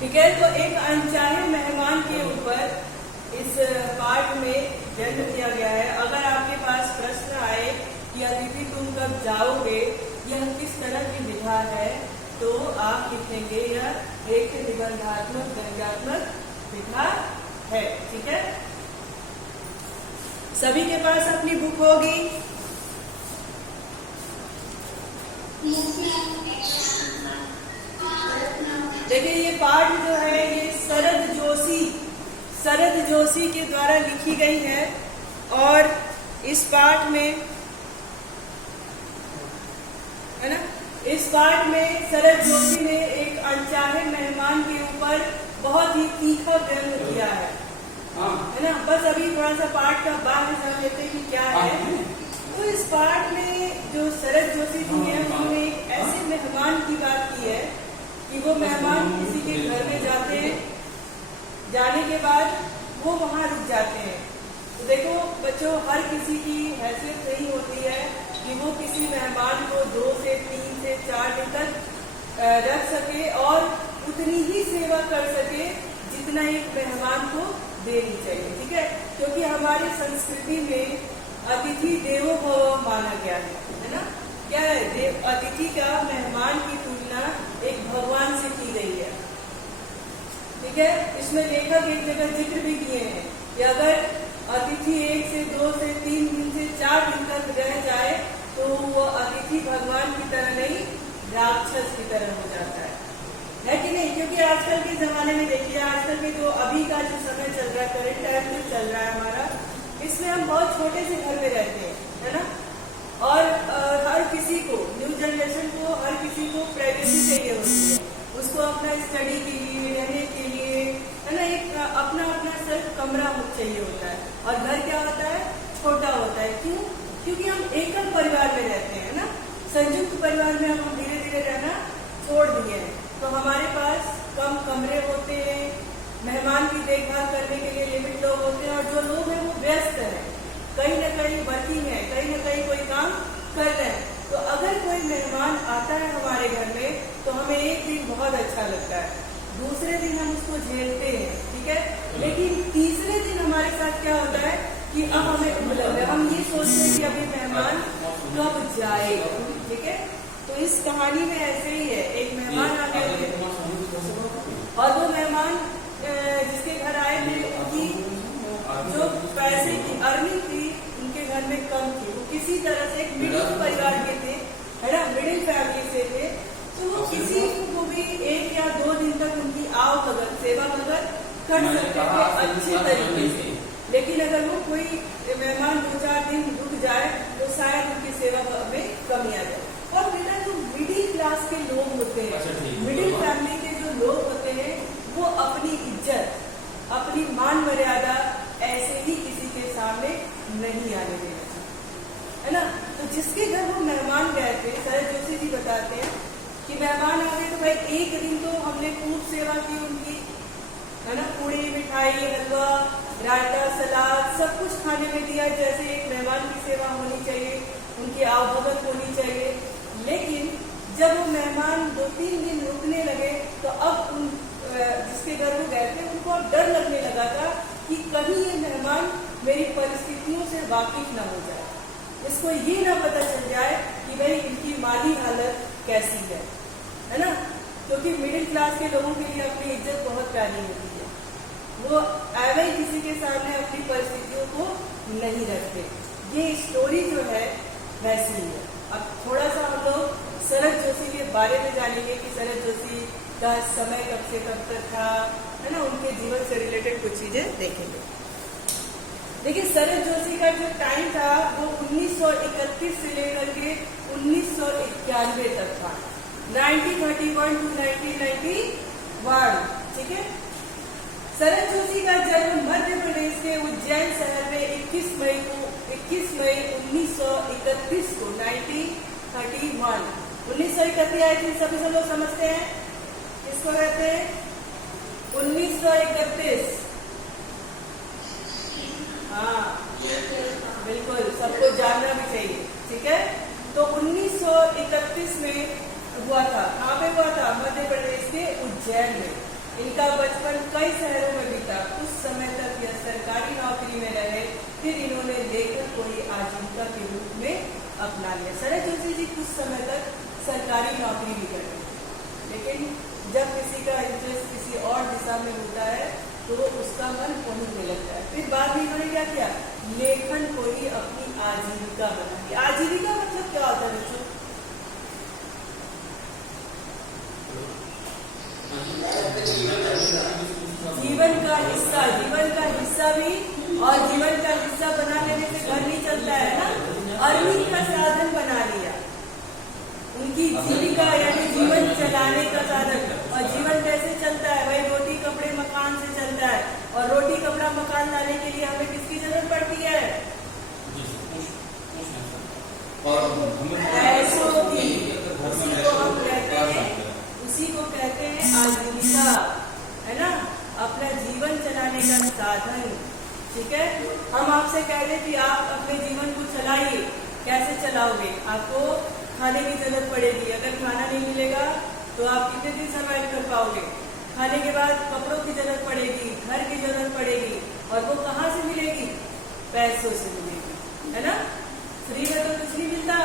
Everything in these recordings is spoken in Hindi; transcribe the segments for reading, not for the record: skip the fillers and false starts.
ठीक है, तो एक अनचाहे मेहमान के ऊपर इस पाठ में व्यक्त किया गया है। अगर आपके पास प्रश्न आए कि अतिथि तुम कब जाओगे, यह किस तरह की विधा है, तो आप लिखेंगे यह एक निबंधात्मक व्यंग्यात्मक विधा है। ठीक है, सभी के पास अपनी बुक होगी। देखिए ये पाठ जो है ये शरद जोशी के द्वारा लिखी गई है और इस पाठ में है ना, इस पाठ में शरद जोशी ने एक अनचाहे मेहमान के ऊपर बहुत ही तीखा व्यंग किया है ना। बस अभी थोड़ा सा पाठ का बाहर जान लेते हैं कि क्या है। तो इस पाठ में जो शरद जोशी जी हैं उन्होंने एक ऐसे मेहमान की बात की है कि वो मेहमान किसी के घर में जाते हैं, जाने के बाद वो वहाँ रुक जाते हैं। तो देखो बच्चों, हर किसी की हैसियत नहीं होती है कि वो किसी मेहमान को 2 से 3 से 4 दिन तक रख सके और उतनी ही सेवा कर सके जितना एक मेहमान को देनी चाहिए। ठीक है, क्योंकि हमारी संस्कृति में अतिथि देवो भव माना गया है ना। क्या है, अतिथि का मेहमान की तुलना एक भगवान से की गई है। ठीक है, इसमें लेखक एक जगह जिक्र भी किए हैं कि अगर अतिथि 1 से 2 से 3 दिन से 4 दिन तक रह जाए तो वो अतिथि भगवान की तरह नहीं राक्षस की तरह हो जाता है कि नहीं। क्योंकि आजकल के जमाने में देखिए, आजकल के जो अभी का जो समय चल रहा है, करंट टाइम जो चल रहा है हमारा, इसमें हम बहुत छोटे से घर में रहते हैं, है ना। और हर किसी को, न्यू जनरेशन को, हर किसी को प्राइवेसी चाहिए होती है। उसको अपना स्टडी के लिए, रहने के लिए, है ना, एक अपना अपना सिर्फ कमरा चाहिए होता है। और घर क्या होता है, छोटा होता है। क्यों? क्योंकि हम एकल परिवार में रहते हैं ना। संयुक्त परिवार में हम धीरे धीरे रहना छोड़ दिए हैं। तो हमारे पास कम कमरे होते हैं, मेहमान की देखभाल करने के लिए लिमिट लोग होते हैं, और जो लोग हैं वो व्यस्त हैं, कहीं न कहीं वर्किंग है, कहीं न कहीं कोई काम कर रहे हैं। तो अगर कोई मेहमान आता है हमारे घर में तो हमें एक दिन बहुत अच्छा लगता है, दूसरे दिन हम उसको झेलते हैं। ठीक है, लेकिन तीसरे दिन हमारे साथ क्या होता है कि अब हमें उपलब्ध है, हम ये सोचते हैं कि अभी मेहमान कब जाएगा। ठीक है, तो इस कहानी में ऐसे ही है, एक मेहमान आ गए थे और वो मेहमान जिसके घर आए थे उनकी जो पैसे की अर्निंग थी उनके घर में कम थी। वो किसी तरह से एक मिडिल परिवार के थे, है ना, मिडिल फैमिली से थे। तो वो किसी को भी 1 या 2 दिन तक उनकी सेवा भगत कर सकते थे अच्छे तरीके से। लेकिन अगर वो कोई मेहमान 2-4 दिन रुक जाए तो शायद उनकी सेवा में कमी आ जाए। और बेटा जो मिडिल क्लास के लोग होते हैं, मिडिल फैमिली के जो लोग होते हैं, वो अपनी इज्जत, अपनी मान मर्यादा ऐसे ही किसी के सामने नहीं आने देना, है ना। तो जिसके घर वो मेहमान गए थे, शरद जोशी जी बताते हैं कि मेहमान आ गए तो भाई 1 दिन तो हमने खूब सेवा की उनकी, है ना, पूड़ी मिठाई हलवा रायता सलाद सब कुछ खाने में दिया, जैसे एक मेहमान की सेवा होनी चाहिए, उनकी आवभगत होनी चाहिए। लेकिन जब वो मेहमान 2-3 दिन रुकने लगे तो अब उन जिसके घर वो गए थे उनको अब डर लगने लगा था कि कहीं ये मेहमान मेरी परिस्थितियों से वाकिफ ना हो जाए, इसको ये ना पता चल जाए कि भाई इनकी माली हालत कैसी है ना। क्योंकि मिडिल क्लास के लोगों के लिए अपनी इज्जत बहुत प्यारी होती है, वो ऐसे ही किसी के सामने अपनी परिस्थितियों को नहीं रखते। ये स्टोरी जो है वैसी ही है। अब थोड़ा सा हम लोग शरद जोशी के बारे में जानेंगे कि शरद जोशी का समय कब से कब तक था, है ना, उनके जीवन से रिलेटेड कुछ चीजें देखेंगे। देखिए शरद जोशी का जो टाइम था वो 1931 से लेकर के 1991 तक था, 1931 to 1991। ठीक है, शरद जोशी का जन्म मध्य प्रदेश के उज्जैन शहर में 21 मई 1931 को 1931 आई थी। सभी सब लोग समझते हैं किसको कहते हैं, 1931। हाँ बिल्कुल, सबको जानना भी चाहिए। ठीक है, तो 1931 में हुआ था। कहाँ पे हुआ था? मध्य प्रदेश के उज्जैन उज्जैन में। इनका बचपन कई शहरों में बीता। कुछ समय तक यह सरकारी नौकरी में रहे, फिर इन्होंने लेखन को ही आजीविका के रूप में अपना लिया। शरद जोशी जी कुछ समय तक सरकारी नौकरी भी करते थे, लेकिन जब किसी का इंटरेस्ट किसी और दिशा में होता है तो उसका मन पहुंचने लगता है। फिर बाद में इन्होंने क्या किया, लेखन को ही अपनी आजीविका बना लिया। आजीविका मतलब क्या होता है बच्चों? जीवन का हिस्सा, जीवन का हिस्सा भी, और जीवन का हिस्सा बना लेने से घर नहीं चलता है ना, अर्निंग का साधन बना लिया। उनकी जीविका यानी जीवन चलाने का साधन। और जीवन कैसे चलता है भाई? रोटी कपड़े मकान से चलता है, और रोटी कपड़ा मकान लाने के लिए हमें किसकी जरूरत पड़ती है? पैसों की। उसी को हम कहते हैं, उसी को कहते हैं आजीविका, है ना, अपना जीवन चलाने का साधन। ठीक है, हम आपसे कह रहे कि आप अपने जीवन को चलाइए। कैसे चलाओगे? आपको खाने की जरूरत पड़ेगी। अगर खाना नहीं मिलेगा तो आप कितने दिन सर्वाइव कर पाओगे? खाने के बाद कपड़ों की जरूरत पड़ेगी, घर की जरूरत पड़ेगी, और वो कहाँ से मिलेगी? पैसों से मिलेगी, है ना। फ्री में तो कुछ नहीं मिलता।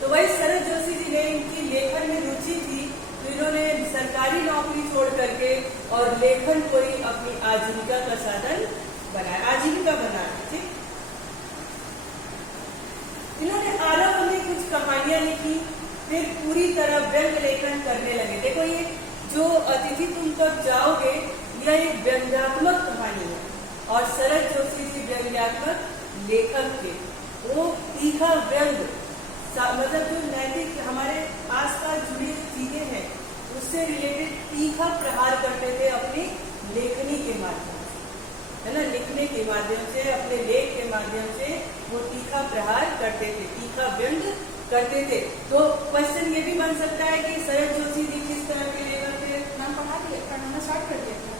तो वही शरद जोशी जी ने, इनकी लेखन में रुचि थी, तो इन्होंने सरकारी नौकरी छोड़ करके और लेखन को ही अपनी आजीविका का साधन बनाया, आजीविका बनाया। ठीक, इन्होंने आरंभ में कुछ कहानियां लिखी, फिर पूरी तरह व्यंग लेखन करने लगे। देखो ये जो अतिथि तुम तक जाओगे, यह एक व्यंग्यात्मक कहानी है, और शरद जोशी जी व्यंग्यात्मक लेखक थे। वो तीखा व्यंग, मतलब जो नैतिक हमारे आसपास जुड़ी हुई चीजें हैं उससे रिलेटेड तीखा प्रहार करते थे अपनी लेखनी के माध्यम से, है ना। लिखने के माध्यम से, अपने लेख के माध्यम से वो तीखा प्रहार करते थे, तीखा व्यंग करते थे। तो क्वेश्चन ये भी बन सकता है कि शरद जोशी जी किस तरह के लेखक थे? नाम पढ़ाना स्टार्ट कर दिया था।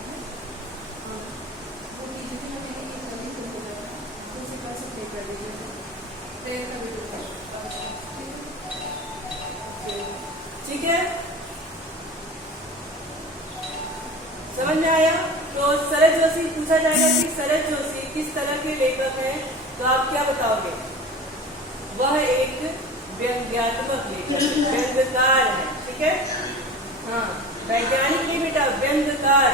ठीक है, समझ में आया? तो शरद जोशी पूछा जाएगा कि शरद जोशी किस तरह के लेखक हैं, तो आप क्या बताओगे? वह एक व्यंग्यात्मक लेखक, व्यंग्यकार है। ठीक है, हाँ, वैज्ञानिक नहीं बेटा, व्यंग्यकार।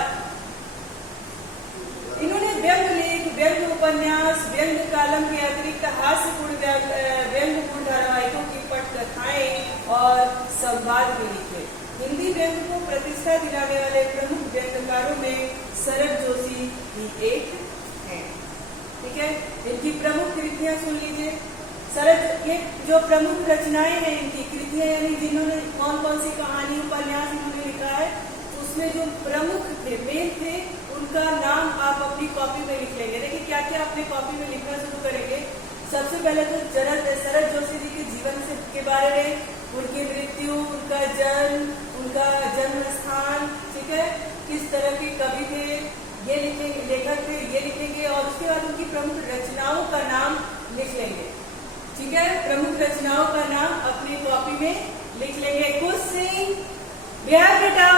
इन्होंने व्यंग लेख, व्यंग उपन्यास, व्यंग कालम के अतिरिक्त हास्यपूर्ण व्यंगपूर्ण धारावाहिकों की पटकथाएं और संवाद भी लिखे। हिंदी व्यंग को प्रतिष्ठा दिलाने वाले प्रमुख व्यंग्यकारों में शरद जोशी भी एक हैं। ठीक है, इनकी प्रमुख कृतियां सुन लीजिए। शरद, ये जो प्रमुख रचनाएं हैं इनकी कृतियां, यानी जिन्होंने कौन कौन सी कहानी उपन्यास इन्होंने लिखा है, उसमें जो प्रमुख थे, मेन थे, उनका नाम आप अपनी कॉपी में लिख लेंगे। देखिए क्या क्या अपनी कॉपी में लिखना शुरू करेंगे। सबसे पहले तो शरद जोशी जी के जीवन से के बारे में, उनकी मृत्यु, उनका जन्म, उनका जन्म स्थान, ठीक है, किस तरह के कवि थे ये लिखेंगे, लेखक थे ये लिखेंगे, और उसके बाद उनकी प्रमुख रचनाओं का नाम लिख लेंगे। ठीक है, प्रमुख रचनाओं का नाम अपनी कॉपी में लिख लेंगे। कुछ सिंह बिहार बेटा,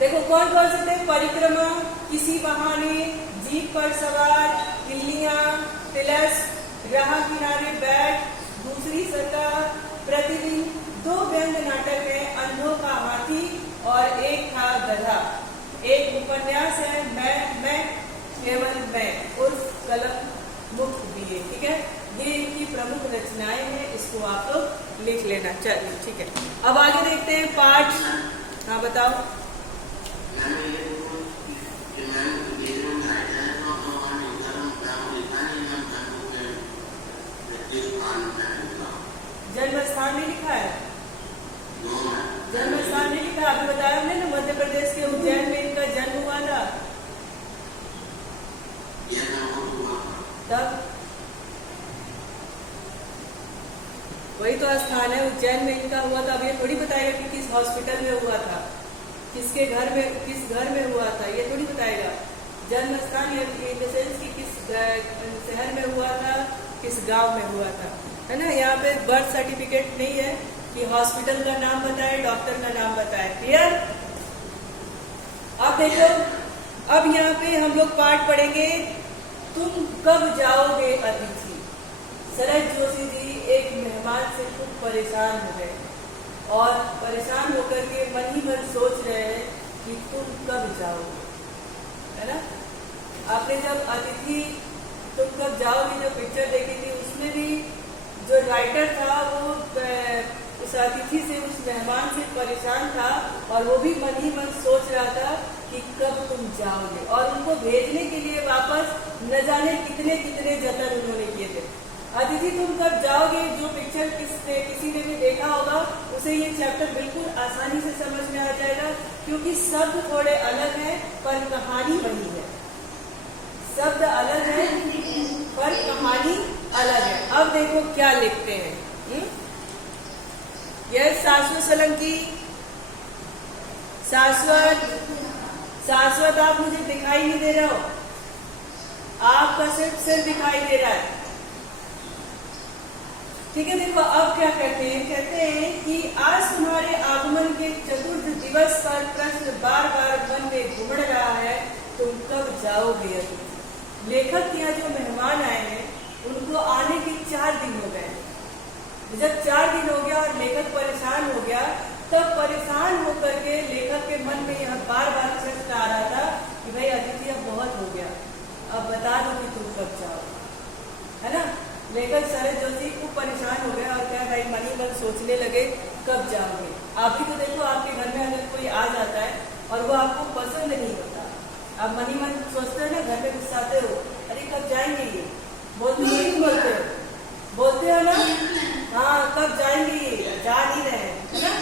देखो कौन कौन से थे? परिक्रमा, किसी बहाने, जीप पर सवार, किल्लियां, तिलस्म, राह किनारे बैठ, दूसरी सतह, प्रतिदिन। दो व्यंग नाटक है, अंधों का हाथी और एक था गधा। एक उपन्यास है मैं केवल मैं, उर्फ कलम मुक्त दिए। ठीक है, ये इनकी प्रमुख रचनाएं हैं, इसको आप लोग लिख लेना। चलिए ठीक है, अब आगे देखते हैं पाठ। हाँ बताओ। जन्म स्थान नहीं लिखा है, जन्म स्थान नहीं लिखा। अभी बताया हमने ना, मध्य प्रदेश के उज्जैन में इनका जन्म हुआ था। तब वही तो स्थान है, उज्जैन में इनका हुआ था। अब ये थोड़ी बताएगा कि किस हॉस्पिटल में हुआ था, किसके घर में, किस घर में हुआ था, ये थोड़ी बताएगा। जन्म स्थान इन द सेंस कि किस शहर में हुआ था, किस गांव में हुआ था। है ना। यहाँ पे बर्थ सर्टिफिकेट नहीं है कि हॉस्पिटल का नाम बताए, डॉक्टर का नाम बताए। क्लियर। अब देखो, अब यहाँ पे हम लोग पाठ पढ़ेंगे, तुम कब जाओगे अतिथि। शरद जोशी जी एक मेहमान से खूब परेशान हो गए और परेशान होकर के मन ही मन सोच रहे हैं कि तुम कब जाओगे, है ना। आपने जब अतिथि तुम कब जाओगे जो पिक्चर देखी थी, उसमें भी जो राइटर था वो उस अतिथि से, उस मेहमान से परेशान था और वो भी मन ही मन सोच रहा था कि कब तुम जाओगे। और उनको भेजने के लिए वापस न जाने कितने कितने जतन उन्होंने किए थे। अतिथि तुम कब जाओगे जो पिक्चर किसी ने भी देखा होगा, उसे ये चैप्टर बिल्कुल आसानी से समझ में आ जाएगा, क्योंकि शब्द थोड़े अलग हैं पर कहानी वही है। शब्द अलग है पर कहानी अलग है। अब देखो क्या लिखते हैं। यह शाश्वत सोलंकी, शाश्वत आप मुझे दिखाई नहीं दे रहे हो, आपका सिर्फ सिर दिखाई दे रहा है। ठीक है। देखो अब क्या कहते हैं कि आज तुम्हारे आगमन के चतुर्थ दिवस पर प्रश्न बार बार मन में घूम रहा है, तुम कब जाओगे। लेखक यहाँ जो मेहमान आए हैं उनको आने के 4 दिन हो गए। जब 4 दिन हो गया और लेखक परेशान हो गया, तब परेशान होकर के लेखक के मन में यह बार बार प्रश्न आ रहा था कि भाई अतिथि अब बहुत हो गया, अब बता दो कि तुम कब जाओ, है ना। लेखक शरद जोशी खूब परेशान हो गया और क्या भाई मन ही मन सोचने लगे कब जाओगे। आप भी तो देखो, आपके घर में अगर कोई आ जाता है और वो आपको पसंद नहीं होता, आप मन ही मन सोचते हो ना, घर में गुस्साते हो, अरे कब जाएंगे ये, बोलते हो नहीं बोलते हो, बोलते हो ना, हाँ कब जाएंगे, जा नहीं रहे, है ना।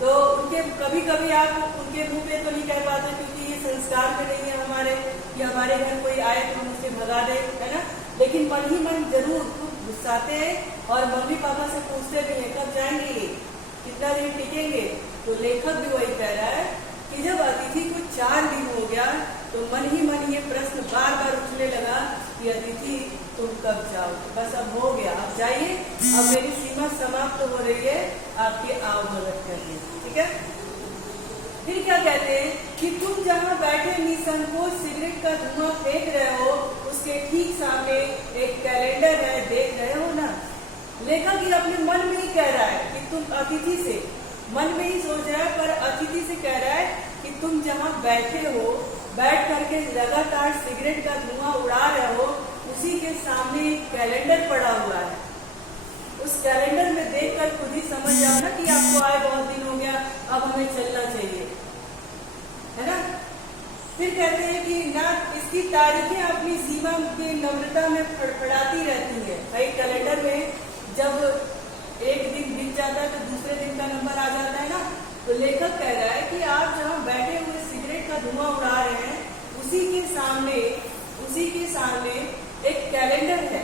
तो उनके कभी कभी आप उनके मुंह पे तो नहीं कह पाते, क्योंकि ये संस्कार में नहीं है हमारे कि हमारे घर कोई आए तो हम उससे भगा दे, है ना। लेकिन मन ही मन जरूर खूब गुस्साते हैं और मम्मी पापा से पूछते भी हैं कब जाएंगे ये, कितना दिन टिकेंगे। तो लेखक भी वही कह रहा है कि जब अतिथि को 4 दिन हो गया तो मन ही मन ये प्रश्न बार बार उठने लगा कि अतिथि तुम कब जाओगे। बस अब हो गया, अब जाइए, अब मेरी सीमा समाप्त हो रही है, आपकी आवभगत करनी। ठीक है। फिर क्या कहते हैं कि तुम जहाँ बैठे निसंकोच सिगरेट का धुआं फेंक रहे हो, उसके ठीक सामने एक कैलेंडर है, देख रहे हो ना। लेखक ये अपने मन में ही कह रहा है कि तुम अतिथि से, मन में ही सोच रहा है पर अतिथि से कह रहा है कि तुम जहाँ बैठे हो, बैठ करके लगातार सिगरेट का धुआं उड़ा रहे हो, उसी के सामने एक कैलेंडर पड़ा हुआ है। उस कैलेंडर में देखकर खुद ही समझ जाओ ना कि आपको आए बहुत दिन हो गया, अब हमें चलना चाहिए, है ना। फिर कहते हैं कि ना इसकी तारीखें अपनी सीमा की नम्रता में फड़फड़ाती रहती है। भाई कैलेंडर में जब एक दिन बीत जाता है तो दूसरे दिन का नंबर आ जाता है ना। तो लेखक कह रहा है कि आप जहाँ बैठे हुए सिगरेट का धुआं उड़ा रहे हैं, उसी के सामने एक कैलेंडर है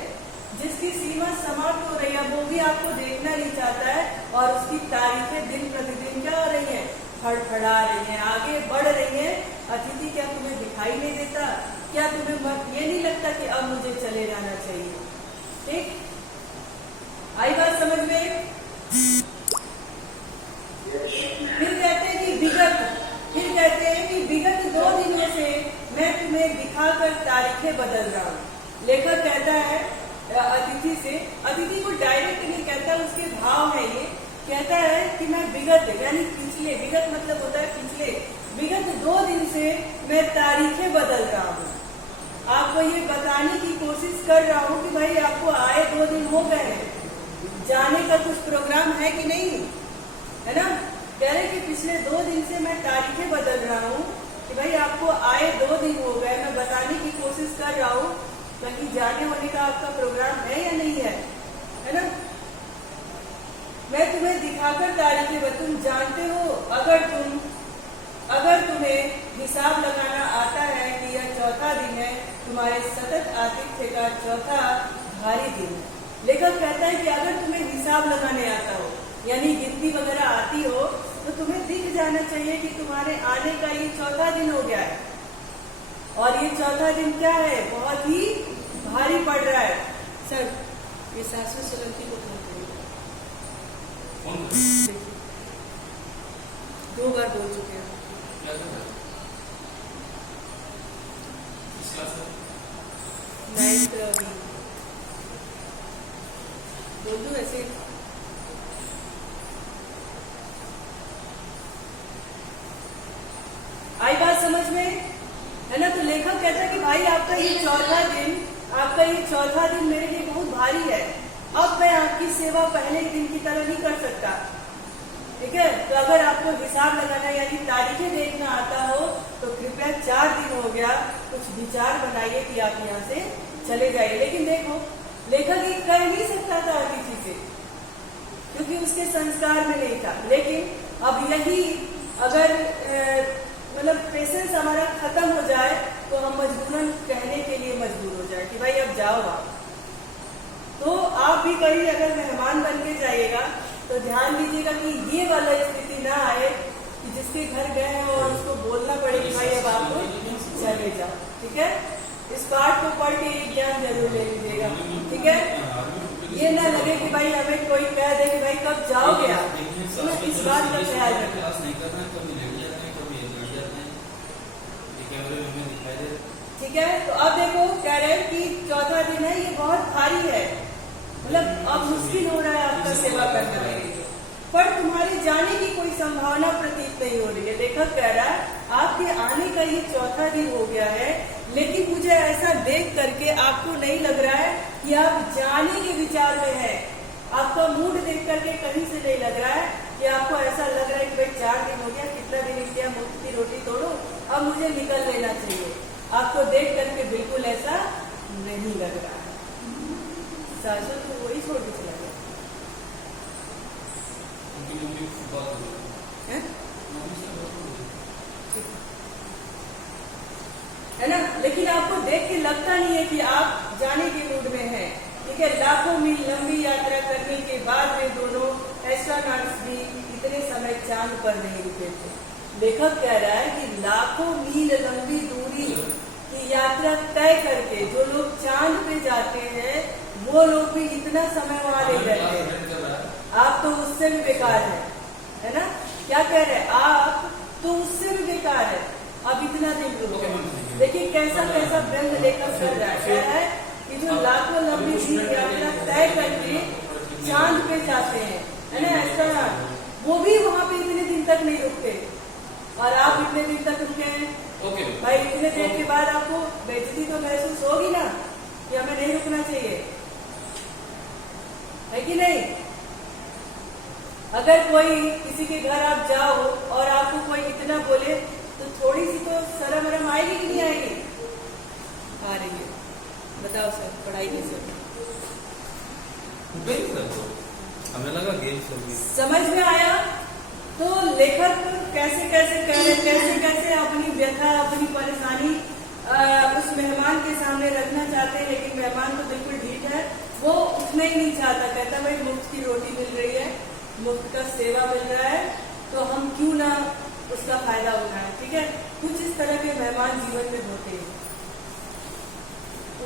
जिसकी सीमा समाप्त हो रही है, वो भी आपको देखना नहीं चाहता है और उसकी तारीखें दिन प्रतिदिन क्या हो रही है, फड़फड़ा रही है, आगे बढ़ रही है। अतिथि क्या तुम्हें दिखाई नहीं देता? क्या तुम्हें ये नहीं लगता कि अब मुझे चले जाना चाहिए? ठीक, आई बात समझ में? फिर कहते हैं कि विगत 2 दिनों से मैं तुम्हें दिखाकर तारीखें बदल रहा हूँ। लेखक कहता है अतिथि से, अतिथि को डायरेक्ट नहीं कहता, उसके भाव है ये, कहता है कि मैं विगत यानी पिछले, विगत मतलब होता है पिछले, विगत 2 दिन से मैं तारीखें बदल रहा हूँ। आपको ये बताने की कोशिश कर रहा हूँ कि भाई आपको आए 2 दिन हो गए हैं, जाने का कुछ प्रोग्राम है कि नहीं, है ना। कह रहे कि पिछले 2 दिन से मैं तारीखें बदल रहा हूँ कि भाई आपको आए 2 दिन हो गए, मैं बताने की कोशिश कर रहा हूँ कहीं जाने होने का आपका प्रोग्राम है या नहीं है ना। मैं तुम्हें दिखाकर तारीखें, तुम जानते हो, अगर तुम्हें हिसाब लगाना आता है कि यह 4था दिन है, तुम्हारे सतत आतिथ्य का 4था भारी दिन है। लेखक कहता है कि अगर तुम्हें हिसाब लगाने आता हो, यानी गिनती वगैरह आती हो, तो तुम्हें दिख जाना चाहिए कि तुम्हारे आने का ये 4था दिन हो गया है और ये 4था दिन क्या है, बहुत ही भारी पड़ रहा है। सर ये सासू सोलंकी को फोन करेगा। 2 बार बोल चुके हैं। 9th B बोल दूं ऐसे। आई बात समझ में, है ना? तो लेखक कहता है कि भाई आपका ये चौथा दिन मेरे लिए बहुत भारी है। अब मैं आपकी सेवा पहले दिन की तरह नहीं कर सकता, ठीक है? तो अगर आपको हिसाब लगाना यानी तारीखें देखना आता हो तो कृपया 4 दिन हो गया, कुछ विचार बनाइए कि आप यहाँ से चले जाइए। लेकिन देखो, लेखक ये कर नहीं सकता था अतिथि से, क्योंकि उसके संस्कार में नहीं था। लेकिन अब यही अगर मतलब पेशेंस हमारा खत्म हो जाए तो हम मजबूरन कहने के लिए मजबूर हो जाए कि भाई अब जाओ आप। तो आप भी कहीं अगर मेहमान बन के जाइएगा तो ध्यान दीजिएगा कि ये वाला स्थिति ना आए कि जिसके घर गए हैं और उसको बोलना पड़े कि भाई अब आपको चले जाओ, ठीक है? इस पाठ को पढ़ के ये ज्ञान जरूर ले लीजिएगा, ठीक है? ये ना लगे कि भाई हमें कोई कह दे कि भाई कब जाओगे आप, इस बात का ख्याल रखना। ठीक है, तो अब देखो कह रहे हैं कि चौथा दिन है, ये बहुत भारी है, मतलब अब मुश्किल हो रहा है आपका सेवा करना है, पर तुम्हारे जाने की कोई संभावना प्रतीत नहीं हो रही है। लेखक कह रहा है आपके आने का ये चौथा दिन हो गया है, लेकिन मुझे ऐसा देख करके आपको नहीं लग रहा है कि आप जाने के विचार में है। आपका मूड देख करके कहीं से नहीं लग रहा है कि आपको ऐसा लग रहा है कि भाई 4 दिन हो गया, कितना दिन किया, मुफ्त की रोटी तोड़ो, अब मुझे निकल लेना चाहिए। आपको देख करके बिल्कुल ऐसा नहीं लग रहा है। सासू तो वही छोड़ के चला गया है ना? लेकिन आपको देख के लगता नहीं है कि आप जाने के मूड में हैं, ठीक है? लाखों मील लंबी यात्रा करने के बाद में दोनों एस्ट्रोनॉट्स भी इतने समय चांद पर नहीं रुके थे। लेखक कह रहा है कि लाखों मील लंबी दूरी की यात्रा तय करके जो लोग चांद पे जाते हैं वो लोग भी इतना समय वहां नहीं रहते। आप तो उससे भी बेकार है ना? क्या कह रहे हैं आप? तो उससे भी बेकार है, अब इतना दिन रुके। देखिए कैसा कैसा व्यंग लेखक कर रहा है। कह रहा है कि जो लाखों लंबी मील यात्रा तय करके चांद पे जाते हैं, है ना, एस्ट्रोनॉट, वो भी वहां पे इतने दिन तक नहीं रुकते, और आप इतने दिन तक रुके हैं। भाई इतने देर के बाद आपको बेइज्जती तो महसूस होगी ना कि हमें नहीं रुकना चाहिए, है कि नहीं? अगर कोई किसी के घर आप जाओ और आपको कोई इतना बोले तो थोड़ी सी तो शर्म वरम आएगी कि नहीं आएगी? आ रही है। बताओ सर, पढ़ाई कैसे? हमें लगा गेम समझ में आया? तो लेखक कैसे कैसे कह रहे, कैसे कैसे अपनी व्यथा, अपनी परेशानी उस मेहमान के सामने रखना चाहते हैं, लेकिन मेहमान तो बिल्कुल ढीठ है, वो उठना ही नहीं चाहता। कहता भाई मुफ्त की रोटी मिल रही है, मुफ्त का सेवा मिल रहा है, तो हम क्यों ना उसका फायदा उठाएं, ठीक है? कुछ इस तरह के मेहमान जीवन में होते हैं।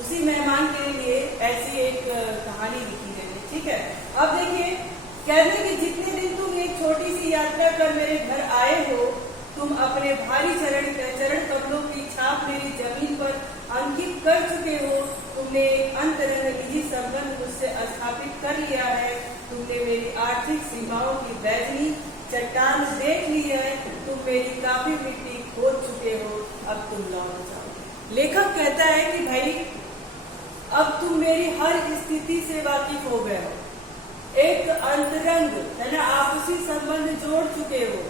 उसी मेहमान के लिए ऐसी एक कहानी लिखी गई है, ठीक है? अब देखिए, कहते कि जितने दिन तुम एक छोटी सी यात्रा कर मेरे घर आए हो, तुम अपने भारी चरण कमलों की छाप मेरी जमीन पर अंकित कर चुके हो। तुमने एक अंतरंग निजी संबंध मुझसे स्थापित कर लिया है। तुमने मेरी आर्थिक सीमाओं की बैजनी चट्टान देख ली है। तुम मेरी काफी मिट्टी खोद चुके हो, अब तुम लौट जाओ। लेखक कहता है कि भाई अब तुम मेरी हर स्थिति से वाकिफ हो गए हो, एक अंतरंग, है ना, आपसी संबंध जोड़ चुके हो।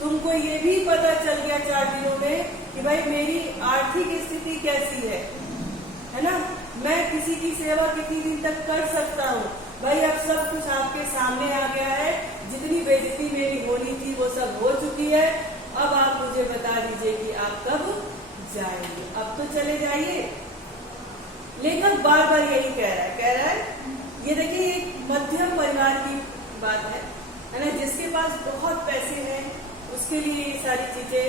तुमको ये भी पता चल गया 4 दिनों में कि भाई मेरी आर्थिक स्थिति कैसी है ना? मैं किसी की सेवा कितनी दिन तक कर सकता हूँ। भाई अब सब कुछ आपके सामने आ गया है, जितनी बेइज्जती मेरी होनी थी वो सब हो चुकी है। अब आप मुझे बता दीजिए कि आप कब जाएंगे, अब तो चले जाइए। लेखक बार बार यही कह रहा है। ये देखिए एक मध्यम परिवार की बात है ना? जिसके पास बहुत पैसे हैं उसके लिए ये सारी चीजें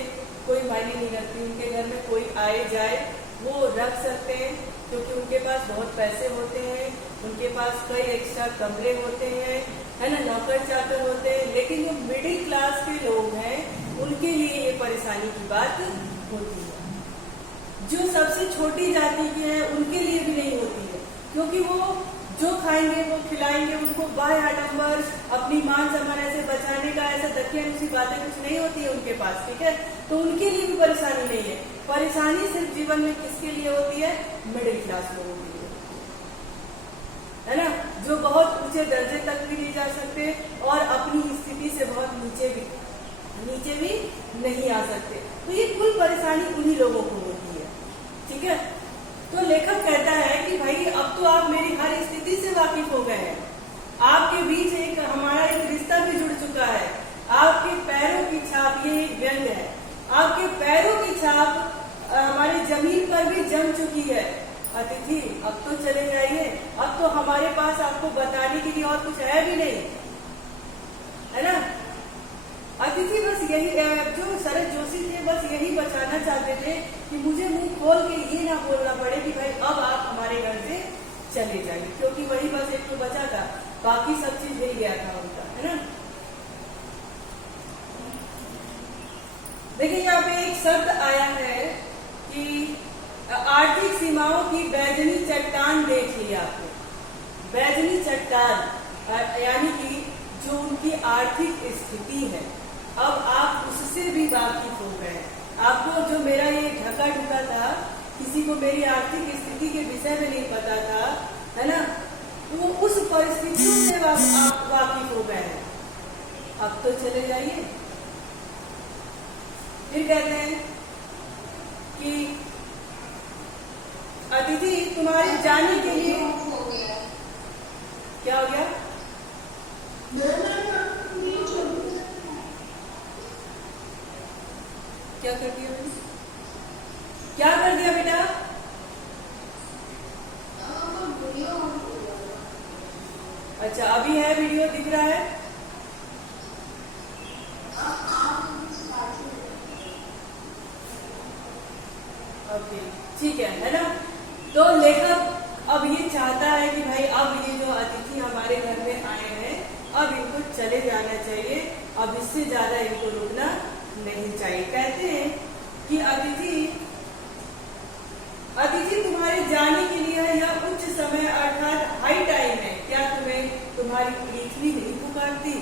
कोई मायने नहीं रखती। उनके घर में कोई आए जाए वो रख सकते हैं, क्योंकि उनके पास बहुत पैसे होते हैं, उनके पास कई एक्स्ट्रा कमरे होते हैं, है ना, नौकर चाकर होते हैं, लेकिन जो मिडिल क्लास के लोग हैं उनके लिए ये परेशानी की बात होती है। जो सबसे छोटी जाति के हैं उनके लिए भी नहीं होती है, क्योंकि वो जो खाएंगे वो खिलाएंगे, उनको बाय आडम्बर अपनी मान सम्मान ऐसे बचाने का ऐसा तकिया दूसरी बातें कुछ नहीं होती है उनके पास, ठीक है। तो उनके लिए भी परेशानी नहीं है। परेशानी सिर्फ जीवन में किसके लिए होती है? मिडिल क्लास लोगों के लिए, है ना, जो बहुत ऊंचे दर्जे तक भी नहीं जा सकते और अपनी स्थिति से बहुत नीचे भी नहीं आ सकते। तो ये कुल परेशानी उन्हीं लोगों को होती है, ठीक है। तो लेखक कहता है कि भाई अब तो आप मेरी हर स्थिति से वाकिफ हो गए हैं, आपके बीच हमारा एक रिश्ता भी जुड़ चुका है, आपके पैरों की छाप, ये एक व्यंग है, आपके पैरों की छाप हमारे जमीन पर भी जम चुकी है। अतिथि अब तो चले जाइए, अब तो हमारे पास आपको बताने के लिए और कुछ है भी नहीं, है ना। अतिथि बस यही, जो शरद जोशी थे बस यही बचाना चाहते थे कि मुझे मुंह खोल के ये ना बोलना पड़े कि भाई अब आप हमारे घर से चले जाइए, क्योंकि वही बस एक तो बचा था, बाकी सब चीज मिल गया था उनका, है ना। देखिए यहाँ पे एक शब्द आया है कि आर्थिक सीमाओं की बैजनी चट्टान देख लिया आपने, बैजनी चट्टान यानी कि जो उनकी आर्थिक स्थिति है, अब आप उससे भी वाकिफ हो गए। आपको जो मेरा ये ढका ढुका था, किसी को मेरी आर्थिक स्थिति के विषय में नहीं पता था, है ना, वो उस परिस्थितियों से आप वाकिफ हो गए हैं, अब तो चले जाइए। फिर कहते हैं कि अतिथि तुम्हारे जाने के लिए क्या हो गया? क्या कर दिया मैंने? क्या कर दिया बेटा? अच्छा अभी है, वीडियो दिख रहा है? ओके ठीक है ना। तो लेखक अब ये चाहता है कि भाई अब ये जो अतिथि हमारे घर में आए हैं अब इनको चले जाना चाहिए, अब इससे ज्यादा इनको रुकना नहीं चाहिए। कहते हैं कि अतिथि तुम्हारे जाने के लिए यह उच्च समय अर्थात हाई टाइम है, क्या तुम्हें तुम्हारी पृथ्वी नहीं पुकारती?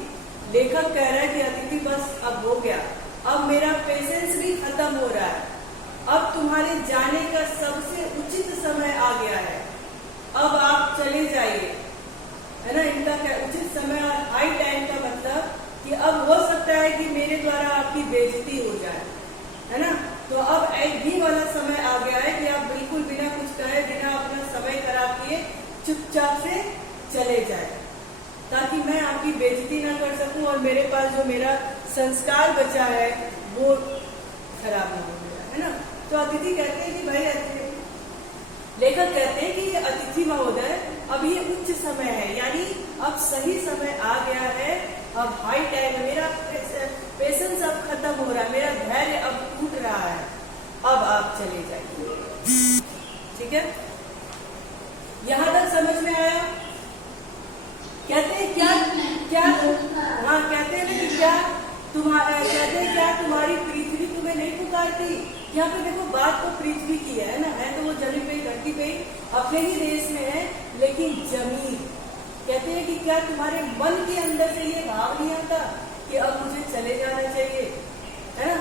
लेखक कह रहा है कि अतिथि बस अब हो गया, अब मेरा पेशेंस भी खत्म हो रहा है, अब तुम्हारे जाने का सबसे उचित समय आ गया है, अब आप चले जाइए, है ना। इनका क्या उचित समय और हाई टाइम का मतलब कि अब हो सकता है कि मेरे द्वारा आपकी बेइज्जती हो जाए, है ना। तो अब एक भी वाला समय आ गया है कि आप बिल्कुल बिना कुछ कहे, बिना अपना समय खराब किए चुपचाप से चले जाए, ताकि मैं आपकी बेइज्जती ना कर सकूं और मेरे पास जो मेरा संस्कार बचा है वो खराब ना हो जाए, है ना। तो अतिथि कहते हैं कि भाई, लेखक कहते हैं कि अतिथि महोदय अब ये उच्च समय है, यानी अब सही समय आ गया है, अब हाई टाइम है, मेरा पेशेंस अब खत्म हो रहा है, मेरा धैर्य अब टूट रहा है, अब आप चले जाइए, ठीक है। यहां तक समझ में आया? कहते हैं क्या हाँ कहते हैं ना कि कहते हैं क्या तुम्हारी पृथ्वी तुम्हें नहीं पुकारती? यहाँ पे देखो बात तो पृथ्वी की है ना, है तो वो जमीन पे धरती पे अपने ही देश में है, लेकिन जमीन कहते हैं कि क्या तुम्हारे मन के अंदर से ये भाव नहीं आता कि अब मुझे चले जाना चाहिए, है ना।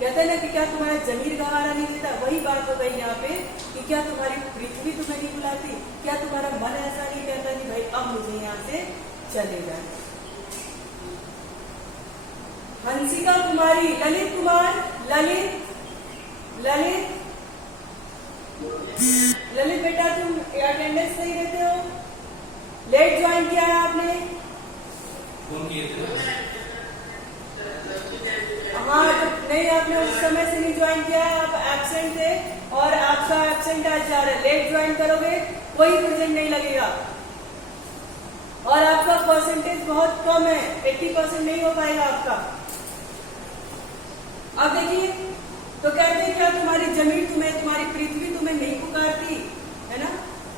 कहते हैं ना कि क्या तुम्हारा जमीर गवारा नहीं देता? वही बात हो गई यहाँ पे कि क्या तुम्हारी पृथ्वी तुम्हें नहीं बुलाती? क्या तुम्हारा मन ऐसा नहीं कहता कि भाई अब मुझे यहाँ से चले जाना? हंसिका कुमारी, ललित कुमार, ललित बेटा तुम अटेंडेंस सही रहते हो? लेट ज्वाइन किया है आपने? फोन किए थे? हाँ तो नहीं, आपने उस समय से नहीं ज्वाइन किया है, आप एब्सेंट थे और आपका एब्सेंट आज जा रहा है। लेट ज्वाइन करोगे कोई प्रेजेंट नहीं लगेगा और आपका परसेंटेज बहुत कम है, 80% नहीं हो पाएगा आपका। अब देखिए, तो कहते हैं क्या तुम्हारी जमीन तुम्हें, तुम्हारी पृथ्वी तुम्हें नहीं पुकारती, है ना।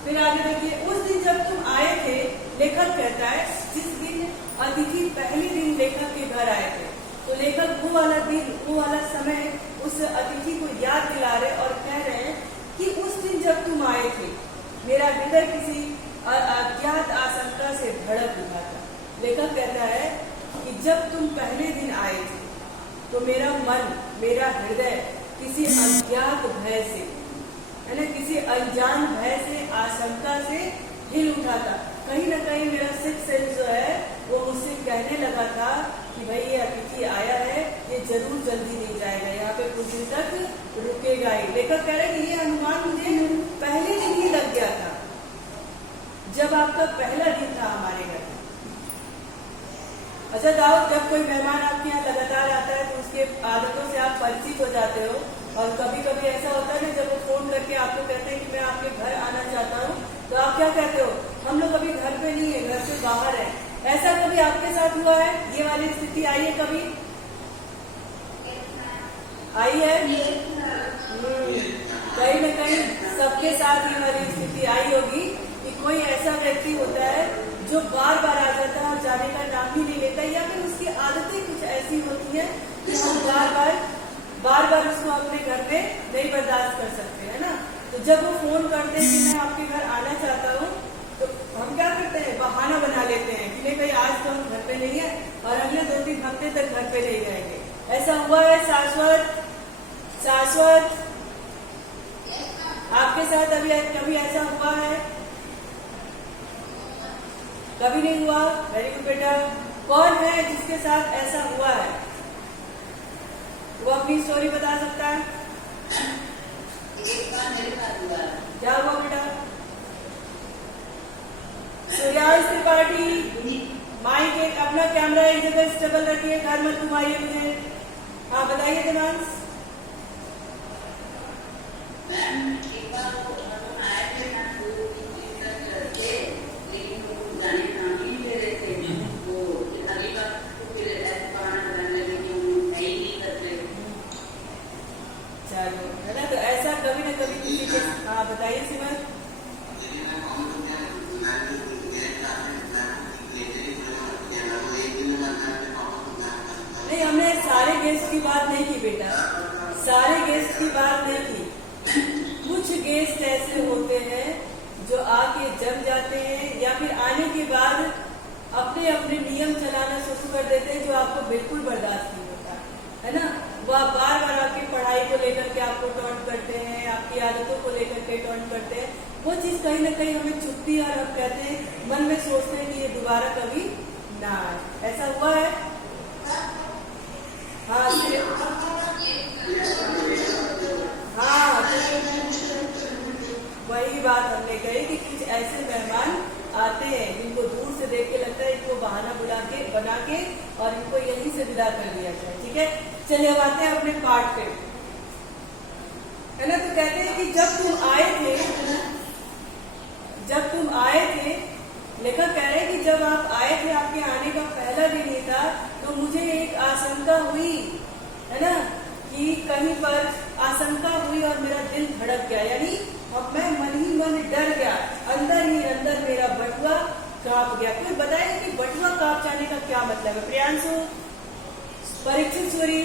फिर आगे देखिए, उस दिन जब तुम आए थे, लेखक कहता है, जिस दिन अतिथि पहले दिन लेखक के घर आए थे, तो लेखक वो वाला दिन, वो वाला समय उस अतिथि को याद दिला रहे और कह रहे हैं कि उस दिन जब तुम आए थे, मेरा हृदय किसी अज्ञात आशंका से धड़क उठा था। लेखक कहता है कि जब तुम पहले दिन आए थे तो मेरा मन, मेरा हृदय किसी अज्ञात भय से, है ना, किसी अनजान भय से, आशंका से हिल उठा था। कहीं ना कहीं मेरा सिक्स सेंस जो है वो मुझसे कहने लगा था कि भाई ये अतिथि आया है, ये जरूर जल्दी नहीं जाएगा, यहाँ पे कुछ दिन तक रुकेगा ही। लेखक कह रहे हैं कि ये अनुमान मुझे पहले दिन ही लग गया था, जब आपका पहला दिन था हमारे घर। अच्छा दाऊद, जब कोई मेहमान आपके यहाँ लगातार आता है तो उसके आदतों से आप परिचित हो जाते हो, और कभी कभी ऐसा होता है ना, जब वो फोन करके आपको कहते हैं कि मैं आपके घर आना चाहता हूँ, तो आप क्या कहते हो, हम लोग अभी घर पे नहीं है, घर से बाहर है। ऐसा कभी आपके साथ हुआ है? ये वाली स्थिति आई है कभी? आई है? कहीं न कहीं सबके साथ ये वाली स्थिति आई होगी कि कोई ऐसा व्यक्ति होता है जो बार बार आ जाता है और जाने का नाम ही नहीं लेता, या फिर उसकी आदतें कुछ ऐसी होती है कि हम बार बार उसको अपने घर पे नहीं बर्दाश्त कर सकते, है ना। तो जब वो फोन करते हैं कि मैं आपके घर आना चाहता हूँ, तो हम क्या करते हैं, बहाना बना लेते हैं कि नहीं भाई आज तो हम घर पे नहीं है और अगले 2-3 हफ्ते तक घर पे नहीं रहेंगे। ऐसा हुआ है शाश्वत? आपके साथ अभी कभी ऐसा हुआ है? कभी नहीं हुआ? वेरी गुड बेटा। कौन है जिसके साथ ऐसा हुआ है? वो अपनी स्टोरी बता सकता है? एक बार मेरे साथ हुआ। क्या हुआ बेटा? सूर्यांश त्रिपाठी, माइक एक अपना कैमरा एक जगह स्टेबल रखिए, घर मत घुमाइए मुझे। हाँ बताइए दिनांश। एक बार वो आए थे ना, लेकिन वो जाने का नाम नहीं ले रहे थे। वो अगली बार फिर ऐसे बहाना बनाने लगे कि वो है ही नहीं करते। चलो, है ना, तो ऐसा कभी न कभी किसी के। हाँ बताइए सिमर। नहीं, हमने सारे गेस्ट की बात नहीं की बेटा, सारे गेस्ट की बात नहीं की। कुछ गेस्ट ऐसे होते हैं जो आके जम जाते हैं, या फिर आने के बाद अपने अपने नियम चलाना शुरू कर देते हैं, जो आपको बिल्कुल बर्दाश्त नहीं होता, है ना। वो आप बार बार आपकी पढ़ाई को लेकर के आपको टॉन्ट करते हैं, आपकी आदतों को लेकर के टॉन्ट करते हैं। वो चीज कहीं ना कहीं हमें चुभती है और हम कहते हैं, मन में सोचते हैं कि ये दोबारा कभी ना आए। ऐसा हुआ है? हाँ हाँ, वही बात हमने कही कि कुछ ऐसे मेहमान आते हैं जिनको दूर से देख के लगता है इनको बहाना बना के और इनको यहीं से विदा कर दिया जाए। ठीक है, चलिए अब आते हैं अपने पाठ पे, है ना। तो कहते हैं कि जब तुम आए थे, लेखक कह रहे हैं कि जब आप आए थे, आपके आने का पहला दिन ही था, तो मुझे एक आशंका हुई, है ना, कि कहीं पर आशंका हुई और मेरा दिल धड़क गया, यानी अब मैं मन ही मन डर गया, अंदर ही अंदर मेरा बटुआ कांप गया। कोई बताए कि बटुआ कांप जाने का क्या मतलब है? प्रियांशु, परीक्षित सूरी,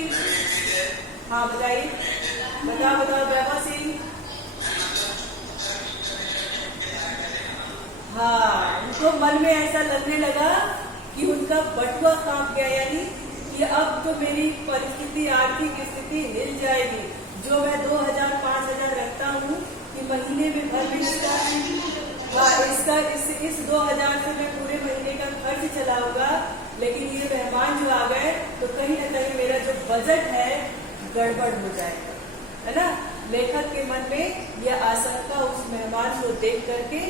हाँ बताइए, बताओ वैभव सिंह। हाँ, उनको मन में ऐसा लगने लगा कि उनका बटुआ कांप गया, यानी कि अब तो मेरी परिस्थिति, आर्थिक स्थिति हिल जाएगी। जो मैं 2000-5000 रखता हूँ कि महीने में भर भी इसका, हाँ, इस 2000 से मैं पूरे महीने का खर्च चलाऊंगा, लेकिन ये मेहमान जो आ गए तो कहीं न कहीं मेरा जो बजट है गड़बड़ हो जाएगा, है ना। लेखक के मन में यह आशंका उस मेहमान को देख करके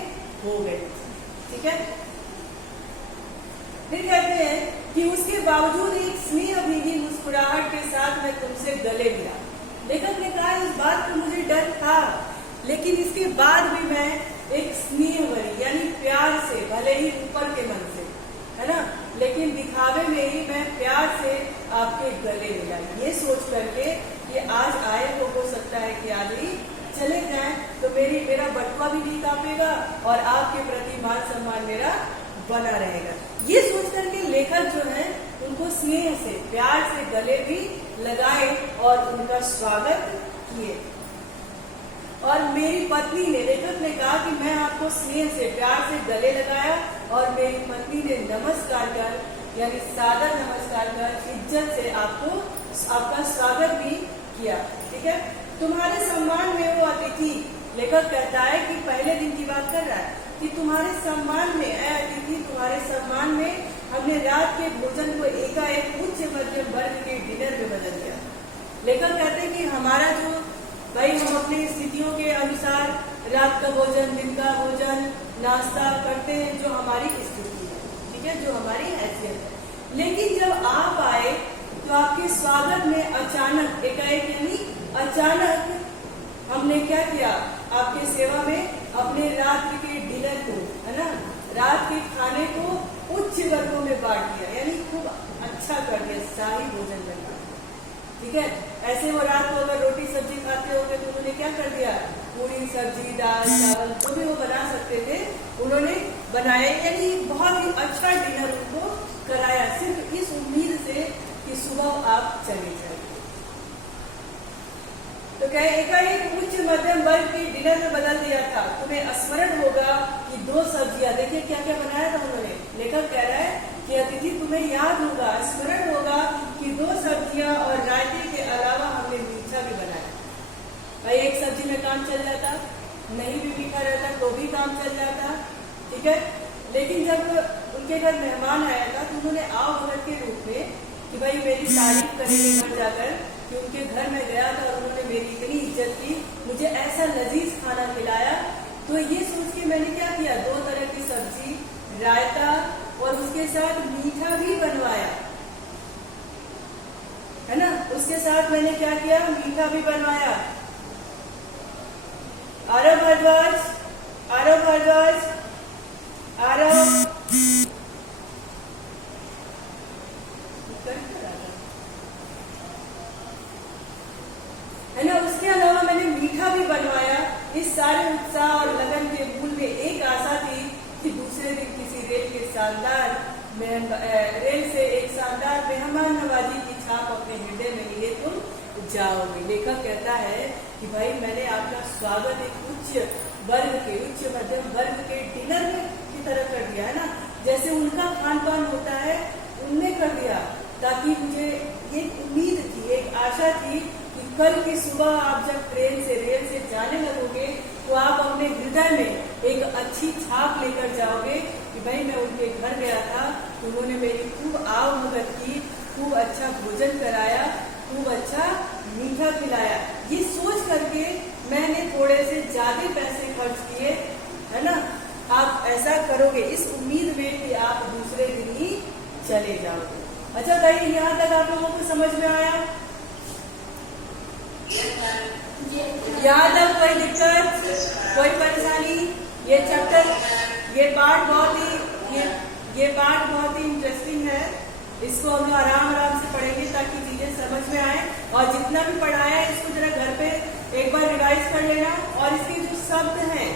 हो गई। ठीक है, फिर कहते हैं कि उसके बावजूद एक स्नेह भीगी मुस्कुराहट के साथ मैं तुमसे गले मिला। लेखक ने कहा इस बात पर मुझे डर था, लेकिन इसके बाद भी मैं एक स्नेह भरी, यानी प्यार से, भले ही ऊपर के मन से, है ना, लेकिन दिखावे में ही मैं प्यार से आपके गले मिला, ये सोच करके कि आज आए हो सकता है कि आज ही चले जाएं, तो मेरा बटुआ भी नहीं कांपेगा और आपके प्रति मान सम्मान मेरा बना रहेगा। ये सोच करके लेखक जो है उनको स्नेह से प्यार से गले भी लगाए और उनका स्वागत किए। और मेरी पत्नी ने, लेखक ने कहा कि मैं आपको स्नेह से प्यार से गले लगाया और मेरी पत्नी ने नमस्कार कर, यानी सादर नमस्कार कर इज्जत से आपका स्वागत भी किया। ठीक है, तुम्हारे सम्मान में वो अतिथि, लेखक कहता है कि पहले दिन की बात कर रहा है कि तुम्हारे सम्मान में अतिथि, तुम्हारे सम्मान में हमने रात के भोजन को एकाएक उच्च मध्यम वर्ग के डिनर में बदल दिया। लेखक कहते हैं कि हमारा जो भाई, हम अपनी स्थितियों के अनुसार रात का भोजन, दिन का भोजन, नाश्ता करते हैं जो हमारी स्थिति है, ठीक है, जो हमारी हैसियत है। लेकिन जब आप आए तो आपके स्वागत में अचानक, एकाएक यानी अचानक हमने क्या किया, आपके सेवा में अपने रात के डिनर को, है ना, रात के खाने को उच्च वर्गों में बांट दिया, यानी खूब अच्छा कर दिया, शाही भोजन बना। ठीक है, ऐसे वो रात को अगर रोटी सब्जी खाते होंगे तो उन्होंने क्या कर दिया, पूरी सब्जी दाल चावल जो भी वो बना सकते थे उन्होंने बनाया, यानी बहुत ही अच्छा डिनर उनको कराया, सिर्फ इस उम्मीद से कि सुबह आप चले जाए। तो कहे एकाएक उच्च मध्यम वर्ग के डिनर में बदल दिया था। तुम्हें स्मरण होगा कि 2 सब्जियां, देखिए क्या क्या बनाया था उन्होंने। लेखक कह रहा है कि अतिथि तुम्हें याद होगा, स्मरण होगा कि 2 सब्जियां और रायते के अलावा हमने मीठा भी बनाया। भाई, एक सब्जी में काम चल जाता, नहीं भी मीठा रहता तो भी काम चल जाता। ठीक है, लेकिन जब उनके घर मेहमान आया था तो उन्होंने आओ भगत के रूप में कि भाई मेरी तारीफ करेंगे घर जाकर कि उनके घर में गया था और उन्होंने मेरी इतनी इज्जत की, मुझे ऐसा लजीज खाना खिलाया। तो ये सोच के मैंने क्या किया, 2 तरह की सब्जी, रायता और उसके साथ मीठा भी बनवाया, है ना, उसके साथ मैंने क्या किया, मीठा भी बनवाया। आरव भारद्वाज, आरव भारद्वाज, आरव है ना, उसके अलावा मैंने मीठा भी बनवाया। इस सारे उत्साह और लगन के मूल में एक आशा थी कि दूसरे दिन किसी रेल से एक शानदार मेहमान नवाजी की छाप अपने हृदय में लिए तुम जाओगे। लेखक कहता है कि भाई मैंने आपका स्वागत एक उच्च मध्यम वर्ग के डिनर की तरह कर दिया, है ना, जैसे उनका खान पान होता है उनने कर दिया, ताकि मुझे एक उम्मीद थी, एक आशा थी कि कल की सुबह आप जब रेल से जाने लगोगे तो आप अपने हृदय में एक अच्छी छाप लेकर जाओगे कि भाई मैं उनके घर गया था, उन्होंने मेरी खूब आव भगत की, खूब अच्छा भोजन कराया, खूब अच्छा मीठा खिलाया। ये सोच करके मैंने थोड़े से ज्यादा पैसे खर्च किए, है ना। आप ऐसा करोगे इस उम्मीद में कि आप दूसरे दिन ही चले जाओगे। अच्छा भाई, यहाँ तक आप लोगों को समझ में आया? यहाँ तक कोई दिक्कत, कोई परेशानी? ये चैप्टर, ये पार्ट बहुत ही इंटरेस्टिंग है। इसको हम लोग आराम से पढ़ेंगे ताकि चीजें समझ में आए, और जितना भी पढ़ाया है इसको जरा घर पे एक बार रिवाइज कर लेना। और इसके जो शब्द हैं,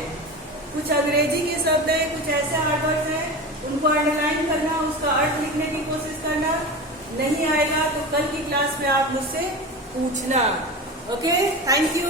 कुछ अंग्रेजी के शब्द हैं, कुछ ऐसे हार्ड वर्ड्स हैं, उनको अंडरलाइन करना, उसका अर्थ लिखने की कोशिश करना। नहीं आएगा तो कल की क्लास में आप मुझसे पूछना। Okay, thank you.